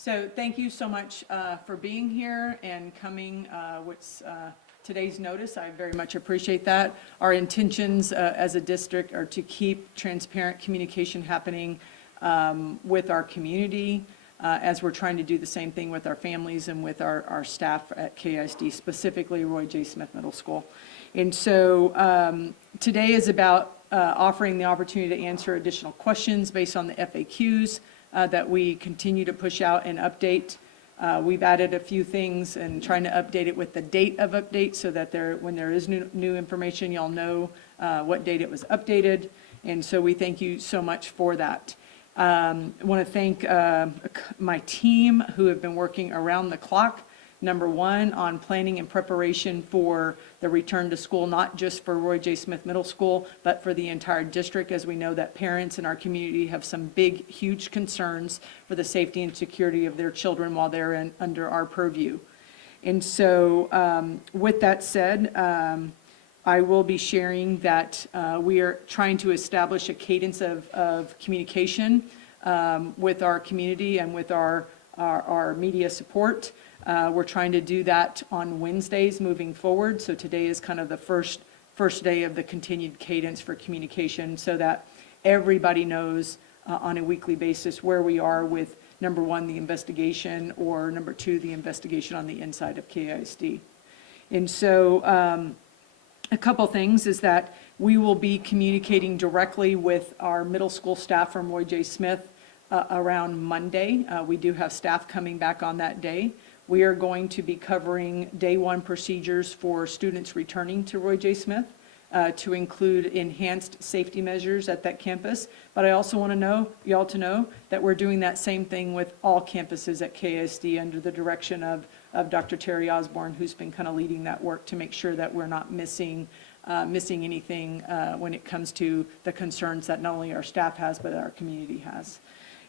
So thank you so much for being here and coming with today's notice. I very much appreciate that. Our intentions as a district are to keep transparent communication happening with our community as we're trying to do the same thing with our families and with our staff at KISD, specifically Roy J. Smith Middle School. And so today is about offering the opportunity to answer additional questions based on the FAQs that we continue to push out and update. We've added a few things and trying to update it with the date of update so that when there is new information, y'all know what date it was updated. And so we thank you so much for that. I want to thank my team who have been working around the clock. Number one, on planning and preparation for the return to school, not just for Roy J. Smith Middle School, but for the entire district, as we know that parents in our community have some big, huge concerns for the safety and security of their children while they're under our purview. And so with that said, I will be sharing that we are trying to establish a cadence of communication with our community and with our media support. We're trying to do that on Wednesdays moving forward. So today is kind of the first day of the continued cadence for communication so that everybody knows on a weekly basis where we are with, number one, the investigation, or number two, the investigation on the inside of KISD. And so a couple things is that we will be communicating directly with our middle school staff from Roy J. Smith around Monday. We do have staff coming back on that day. We are going to be covering day one procedures for students returning to Roy J. Smith to include enhanced safety measures at that campus. But I also want y'all to know that we're doing that same thing with all campuses at KISD under the direction of Dr. Terry Osborne, who's been kind of leading that work to make sure that we're not missing anything when it comes to the concerns that not only our staff has, but our community has.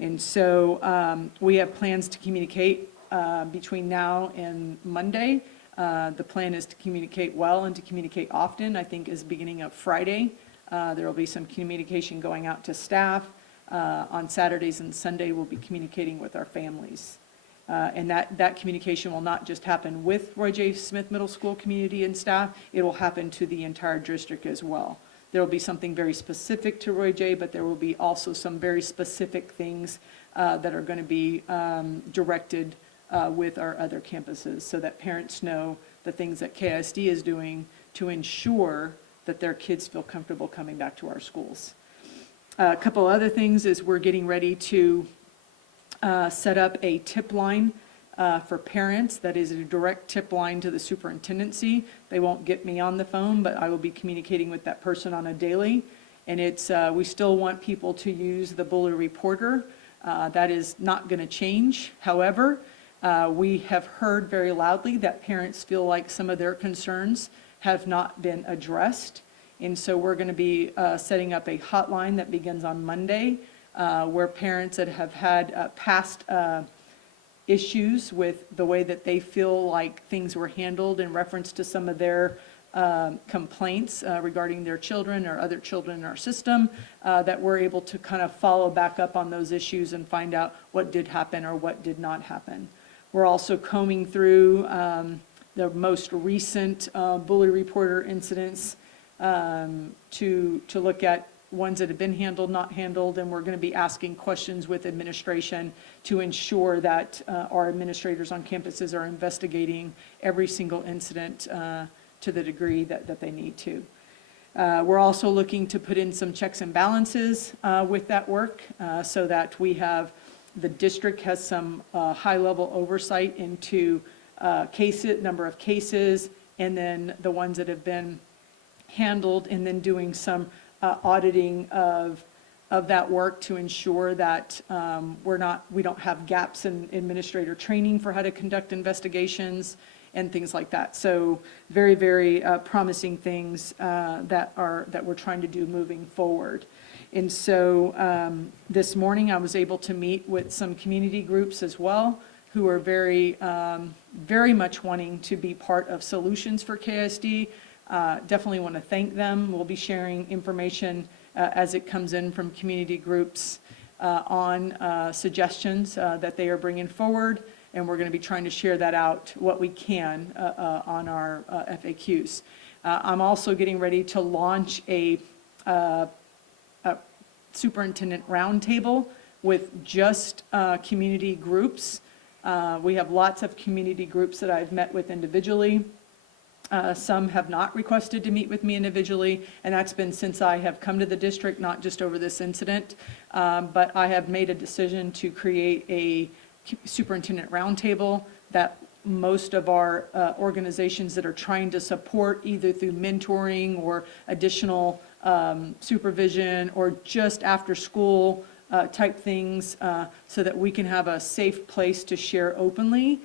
And so we have plans to communicate between now and Monday. The plan is to communicate well and to communicate often. I think is beginning of Friday. There will be some communication going out to staff. On Saturdays and Sunday, we'll be communicating with our families. And that communication will not just happen with Roy J. Smith Middle School community and staff, it will happen to the entire district as well. There will be something very specific to Roy J., but there will be also some very specific things that are going to be directed with our other campuses so that parents know the things that KISD is doing to ensure that their kids feel comfortable coming back to our schools. A couple other things is we're getting ready to set up a tip line for parents that is a direct tip line to the superintendency. They won't get me on the phone, but I will be communicating with that person on a daily. And it's we still want people to use the Bully Reporter. That is not going to change. However, we have heard very loudly that parents feel like some of their concerns have not been addressed. And so we're going to be setting up a hotline that begins on Monday where parents that have had past issues with the way that they feel like things were handled in reference to some of their complaints regarding their children or other children in our system, that we're able to kind of follow back up on those issues and find out what did happen or what did not happen. We're also combing through the most recent Bully Reporter incidents to look at ones that have been handled, not handled, and we're going to be asking questions with administration to ensure that our administrators on campuses are investigating every single incident to the degree that they need to. We're also looking to put in some checks and balances with that work so that the district has some high-level oversight into number of cases, and then the ones that have been handled, and then doing some auditing of that work to ensure that we don't have gaps in administrator training for how to conduct investigations and things like that. So very, very promising things that we're trying to do moving forward. And so this morning I was able to meet with some community groups as well who are very, very much wanting to be part of solutions for KISD. Definitely want to thank them. We'll be sharing information as it comes in from community groups on suggestions that they are bringing forward, and we're going to be trying to share that out, what we can, on our FAQs. I'm also getting ready to launch a superintendent roundtable with just community groups. We have lots of community groups that I've met with individually. Some have not requested to meet with me individually, and that's been since I have come to the district, not just over this incident. But I have made a decision to create a superintendent roundtable that most of our organizations that are trying to support either through mentoring or additional supervision or just after school type things so that we can have a safe place to share openly,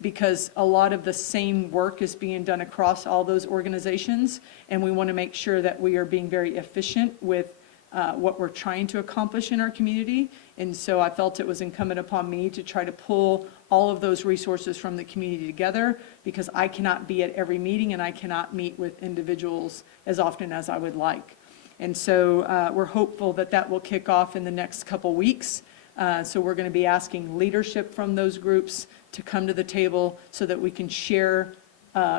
because a lot of the same work is being done across all those organizations, and we want to make sure that we are being very efficient with what we're trying to accomplish in our community. And so I felt it was incumbent upon me to try to pull all of those resources from the community together, because I cannot be at every meeting and I cannot meet with individuals as often as I would like. And so we're hopeful that that will kick off in the next couple weeks. So we're going to be asking leadership from those groups to come to the table so that we can share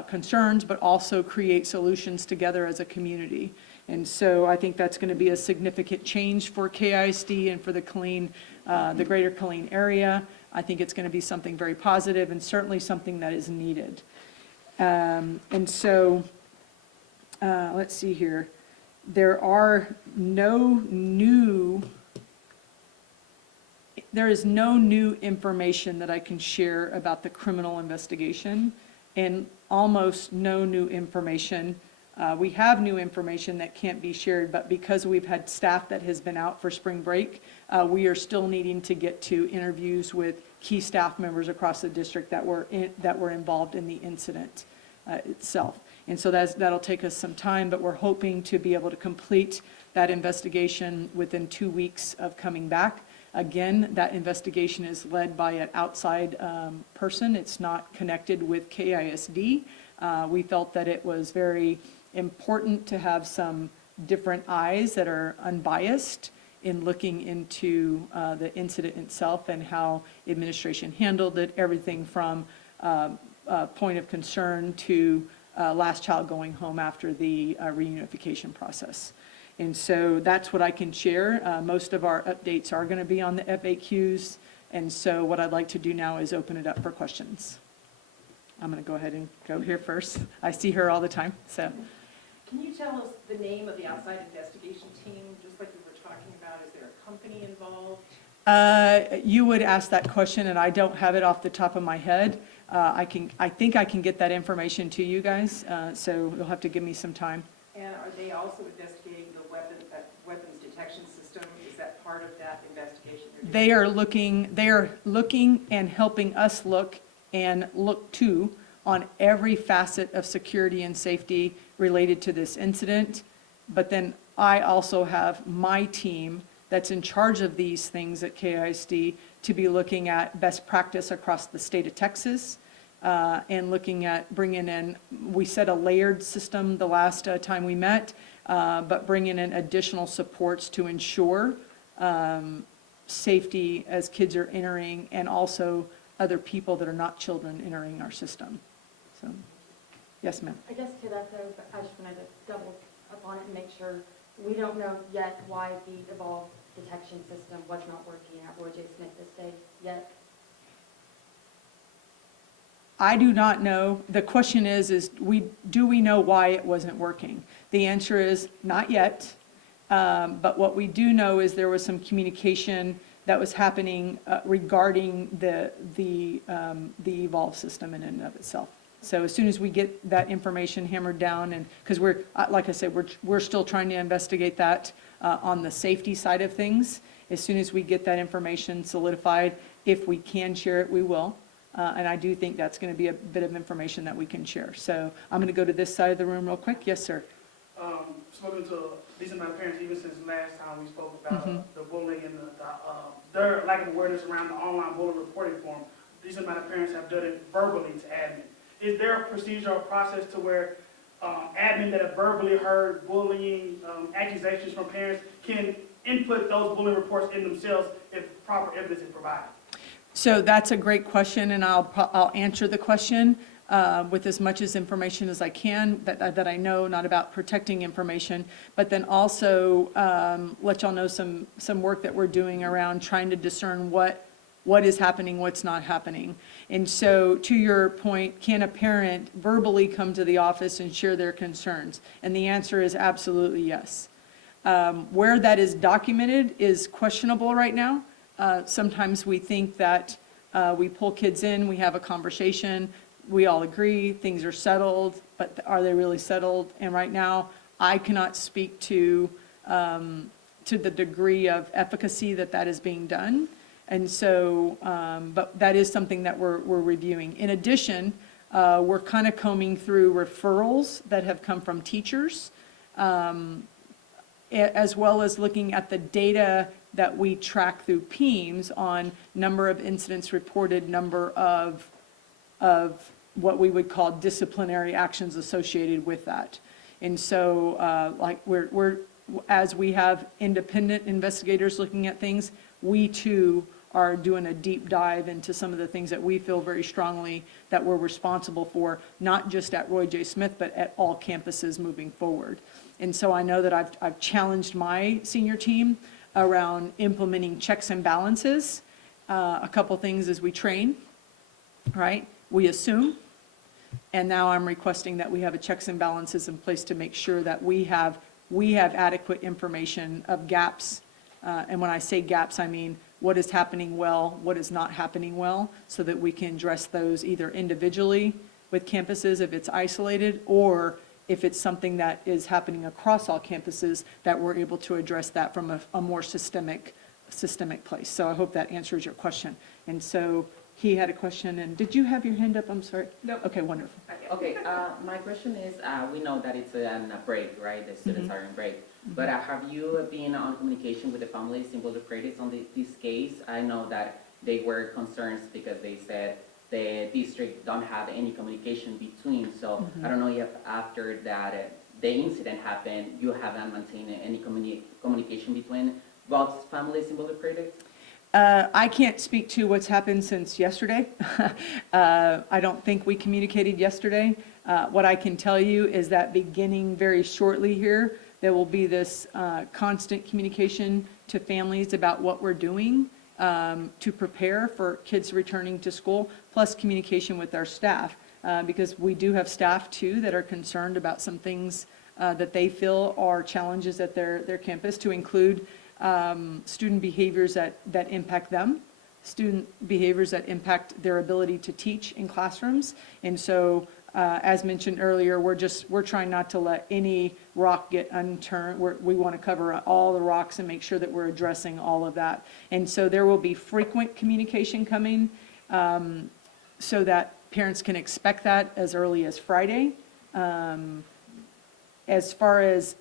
concerns, but also create solutions together as a community. And so I think that's going to be a significant change for KISD and for the Killeen, the greater Killeen area. I think it's going to be something very positive and certainly something that is needed. And so let's see here. There is no new information that I can share about the criminal investigation, and almost no new information. We have new information that can't be shared, but because we've had staff that has been out for spring break, we are still needing to get to interviews with key staff members across the district that were involved in the incident itself. And so that'll take us some time, but we're hoping to be able to complete that investigation within 2 weeks of coming back. Again, that investigation is led by an outside person. It's not connected with KISD. We felt that it was very important to have some different eyes that are unbiased in looking into the incident itself and how administration handled it, everything from point of concern to last child going home after the reunification process. And so that's what I can share. Most of our updates are going to be on the FAQs. And so what I'd like to do now is open it up for questions. I'm going to go ahead and go here first. I see her all the time. So, can you tell us the name of the outside investigation team, just like we were talking about? Is there a company involved? You would ask that question, and I don't have it off the top of my head. I think I can get that information to you guys. So you'll have to give me some time. And are they also investigating the weapons detection system? Is that part of that investigation? They are looking and helping us look to on every facet of security and safety related to this incident. But then I also have my team that's in charge of these things at KISD to be looking at best practice across the state of Texas. And looking at bringing in, we set a layered system the last time we met, but bringing in additional supports to ensure safety as kids are entering, and also other people that are not children entering our system. So, yes, ma'am. I guess to that though, but I just wanted to double up on it and make sure we don't know yet why the evolved detection system was not working at Roy J. Smith this day yet. I do not know. The question is do we know why it wasn't working? The answer is not yet. But what we do know is there was some communication that was happening regarding the evolved system in and of itself. So as soon as we get that information hammered down, and because we're, like I said, we're still trying to investigate that on the safety side of things. As soon as we get that information solidified, if we can share it, we will. And I do think that's going to be a bit of information that we can share. So I'm going to go to this side of the room real quick. Yes, sir. Spoken to a decent amount of parents even since last time we spoke about the bullying and their lack of awareness around the online bullying reporting form. A decent amount of parents have done it verbally to admin. Is there a procedure or process to where admin that have verbally heard bullying accusations from parents can input those bullying reports in themselves if proper evidence is provided? So that's a great question, and I'll answer the question with as much as information as I can that I know, not about protecting information, but then also let y'all know some work that we're doing around trying to discern what is happening, what's not happening. And so to your point, can a parent verbally come to the office and share their concerns? And the answer is absolutely yes. Where that is documented is questionable right now. Sometimes we think that we pull kids in, we have a conversation, we all agree, things are settled, but are they really settled? And right now, I cannot speak to the degree of efficacy that is being done. And so, but that is something that we're reviewing. In addition, we're kind of combing through referrals that have come from teachers, as well as looking at the data that we track through PEAMS on number of incidents reported, number of what we would call disciplinary actions associated with that. And so, like we're as we have independent investigators looking at things, we too are doing a deep dive into some of the things that we feel very strongly that we're responsible for, not just at Roy J. Smith, but at all campuses moving forward. And so I know that I've challenged my senior team around implementing checks and balances. A couple things as we train, right? We assume, and now I'm requesting that we have a checks and balances in place to make sure that we have adequate information of gaps. And when I say gaps, I mean what is happening well, what is not happening well, so that we can address those either individually with campuses if it's isolated, or if it's something that is happening across all campuses, that we're able to address that from a more systemic place. So I hope that answers your question. And so he had a question, and did you have your hand up? I'm sorry. No. Okay, wonderful. Okay, my question is, we know that it's a break, right? The students are in break. But have you been on communication with the families in Boulder Credits on this case? I know that they were concerned because they said the district don't have any communication between. So I don't know if after that the incident happened, you haven't maintained any communication between both families in Boulder Credits? I can't speak to what's happened since yesterday. I don't think we communicated yesterday. What I can tell you is that beginning very shortly here, there will be this constant communication to families about what we're doing to prepare for kids returning to school, plus communication with our staff, because we do have staff too that are concerned about some things that they feel are challenges at their campus, to include student behaviors that impact them, student behaviors that impact their ability to teach in classrooms. And so, as mentioned earlier, we're trying not to let any rock get unturned. We want to cover all the rocks and make sure that we're addressing all of that. And so there will be frequent communication coming, so that parents can expect that as early as Friday. As far as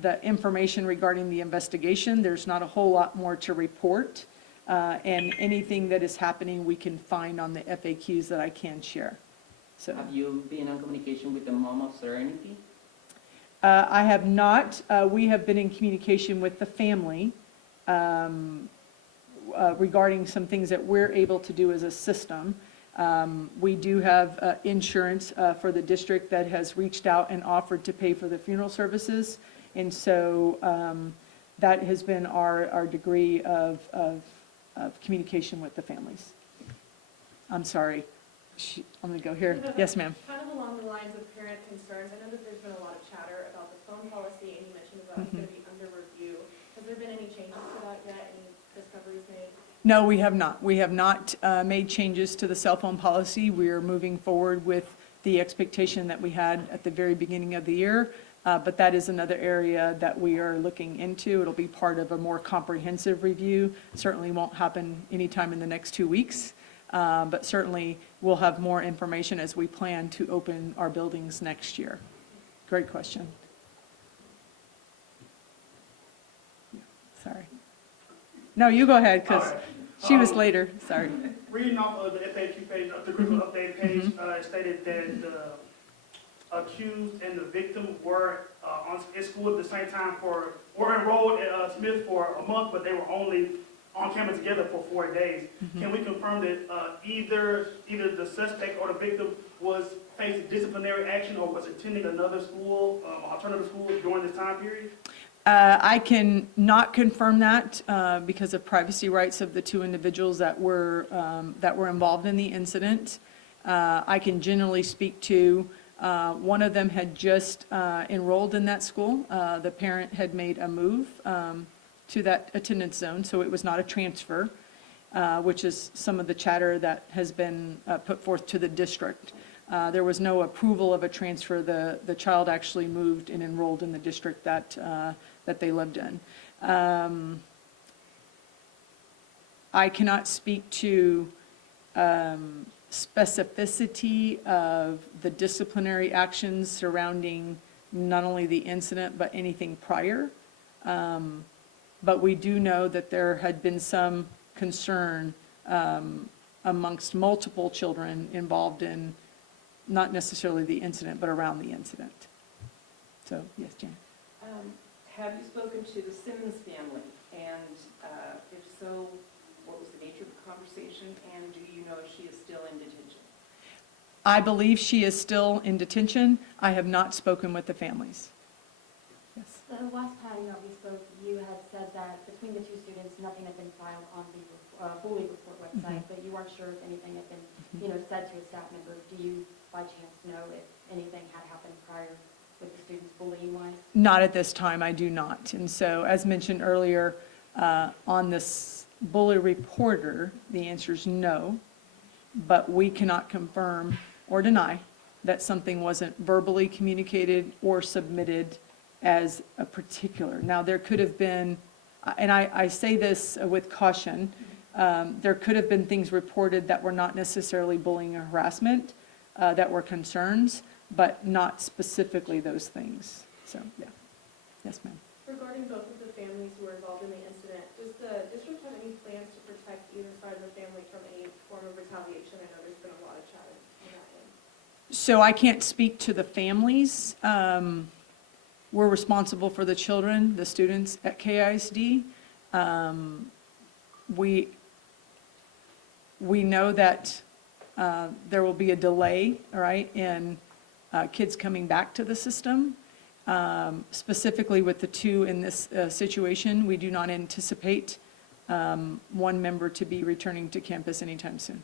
the information regarding the investigation, there's not a whole lot more to report, and anything that is happening we can find on the FAQs that I can share. So Have you been in communication with the mom of Serenity? I have not. We have been in communication with the family regarding some things that we're able to do as a system. We do have insurance for the district that has reached out and offered to pay for the funeral services. And so that has been our degree of communication with the families. I'm sorry. I'm going to go here. Yes, ma'am. Kind of along the lines of parent concerns, I know that there's been a lot of chatter about the phone policy, and you mentioned about it's going to be under review. Has there been any changes to that yet? Any discoveries made? No, we have not. We have not made changes to the cell phone policy. We are moving forward with the expectation that we had at the very beginning of the year. But that is another area that we are looking into. It'll be part of a more comprehensive review. Certainly won't happen anytime in the next 2 weeks. But certainly we'll have more information as we plan to open our buildings next year. Great question. Sorry. No, you go ahead, because she was later. Sorry. Reading off of the FAQ page, the curriculum update page, it stated that accused and the victim were in school at the same time were enrolled at Smith for a month, but they were only on campus together for 4 days. Can we confirm that either the suspect or the victim was facing disciplinary action or was attending another school, alternative school during this time period? I can not confirm that because of privacy rights of the two individuals that were involved in the incident. I can generally speak to one of them had just enrolled in that school. The parent had made a move to that attendance zone, so it was not a transfer, which is some of the chatter that has been put forth to the district. There was no approval of a transfer. The child actually moved and enrolled in the district that they lived in. I cannot speak to specificity of the disciplinary actions surrounding not only the incident but anything prior. But we do know that there had been some concern amongst multiple children involved in not necessarily the incident, but around the incident. So, yes, Jan. Have you spoken to the Simmons family? And if so, what was the nature of the conversation? And do you know if she is still in detention? I believe she is still in detention. I have not spoken with the families. Yes. The last time that we spoke, you had said that between the two students, nothing had been filed on the bully report website, but you weren't sure if anything had been, said to a staff member. Do you, by chance, know if anything had happened prior with the students bullying-wise? Not at this time, I do not. And so, as mentioned earlier, on this bully reporter, the answer is no, but we cannot confirm or deny that something wasn't verbally communicated or submitted as a particular. Now, there could have been, and I say this with caution, there could have been things reported that were not necessarily bullying or harassment, that were concerns, but not specifically those things. So, yeah. Yes, ma'am. Regarding both of the families who were involved in the incident, does the district have any plans to protect either side of the family from any form of retaliation? I know there's been a lot of chatter on that end. So I can't speak to the families. We're responsible for the children, the students at KISD. We know that there will be a delay, all right, in kids coming back to the system. Specifically with the two in this situation, we do not anticipate one member to be returning to campus anytime soon.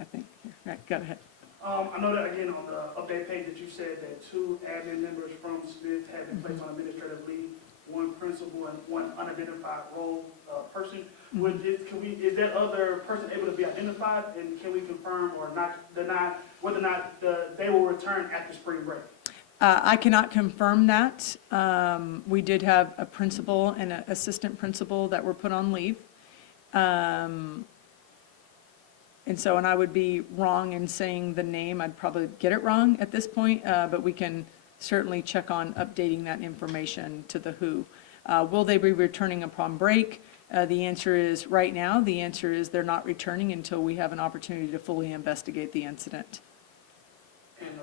I think. Right, go ahead. I know that again on the update page that you said that 2 admin members from Smith have been placed on administrative leave, 1 principal and 1 unidentified role person. Is that other person able to be identified, and can we confirm or not deny whether or not they will return after spring break? I cannot confirm that. We did have a principal and an assistant principal that were put on leave. And I would be wrong in saying the name. I'd probably get it wrong at this point, but we can certainly check on updating that information to the WHO. Will they be returning upon break? The answer is right now, the answer is they're not returning until we have an opportunity to fully investigate the incident. And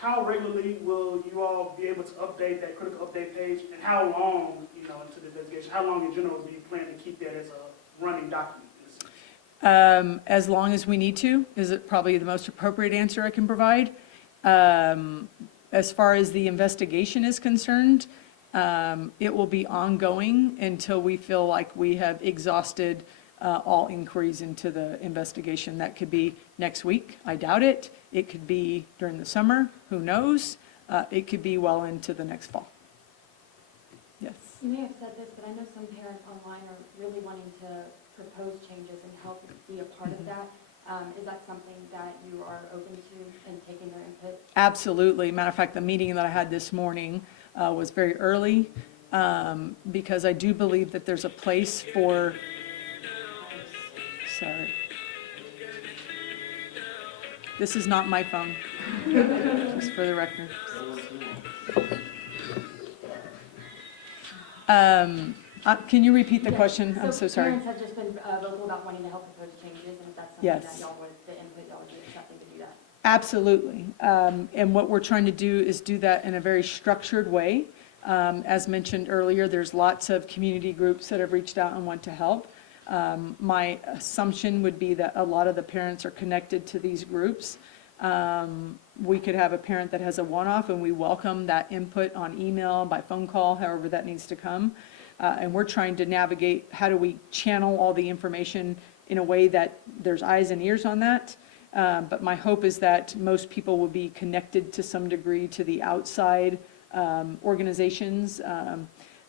how regularly will you all be able to update that critical update page, and how long, into the investigation, how long in general do you plan to keep that as a running document? As long as we need to, is it probably the most appropriate answer I can provide. As far as the investigation is concerned, it will be ongoing until we feel like we have exhausted all inquiries into the investigation. That could be next week, I doubt it. It could be during the summer, who knows? It could be well into the next fall. Yes. You may have said this, but I know some parents online are really wanting to propose changes and help be a part of that. Is that something that you are open to and taking their input? Absolutely. Matter of fact, the meeting that I had this morning was very early because I do believe that there's a place for, sorry. This is not my phone, just for the record. Can you repeat the question? I'm so sorry. Parents have just been vocal about wanting to help propose changes, and if that's something Yes. that y'all would, the input y'all would be accepting to do that. Absolutely. And what we're trying to do is do that in a very structured way. As mentioned earlier, there's lots of community groups that have reached out and want to help. My assumption would be that a lot of the parents are connected to these groups. We could have a parent that has a one-off, and we welcome that input on email, by phone call, however that needs to come. And we're trying to navigate, how do we channel all the information in a way that there's eyes and ears on that. But my hope is that most people will be connected to some degree to the outside organizations,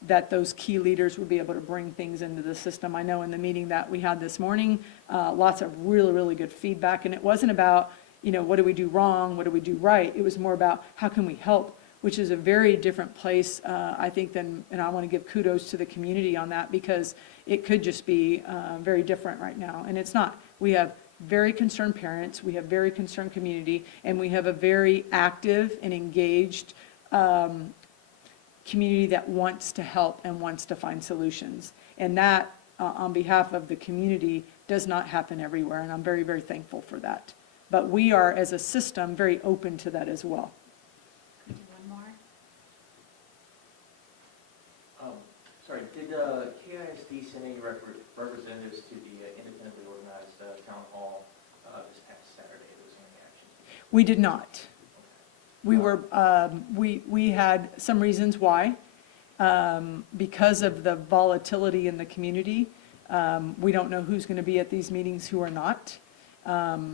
that those key leaders would be able to bring things into the system. I know in the meeting that we had this morning, lots of really, really good feedback. And it wasn't about, what do we do wrong? What do we do right? It was more about how can we help, which is a very different place, I think, and I want to give kudos to the community on that, because it could just be very different right now. And it's not. We have very concerned parents, we have very concerned community, and we have a very active and engaged community that wants to help and wants to find solutions. And that, on behalf of the community, does not happen everywhere, and I'm very, very thankful for that. But we are, as a system, very open to that as well. Could you do one more? Sorry, did KISD send any representatives to the independently organized town hall this past Saturday? Was there any action? We did not. We were, we had some reasons why. Because of the volatility in the community, we don't know who's going to be at these meetings, who are not.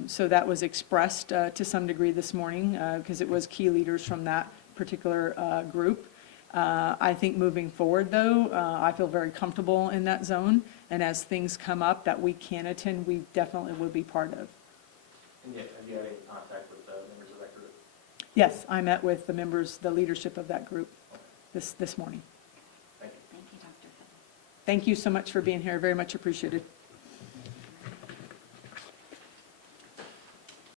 So that was expressed to some degree this morning, because it was key leaders from that particular group. I think moving forward, though, I feel very comfortable in that zone, and as things come up that we can attend, we definitely will be part of. And yet, have you had any contact with members of that group? Yes, I met with the members, the leadership of that group this morning. Thank you. Thank you, Dr. Fey. Thank you so much for being here, very much appreciated.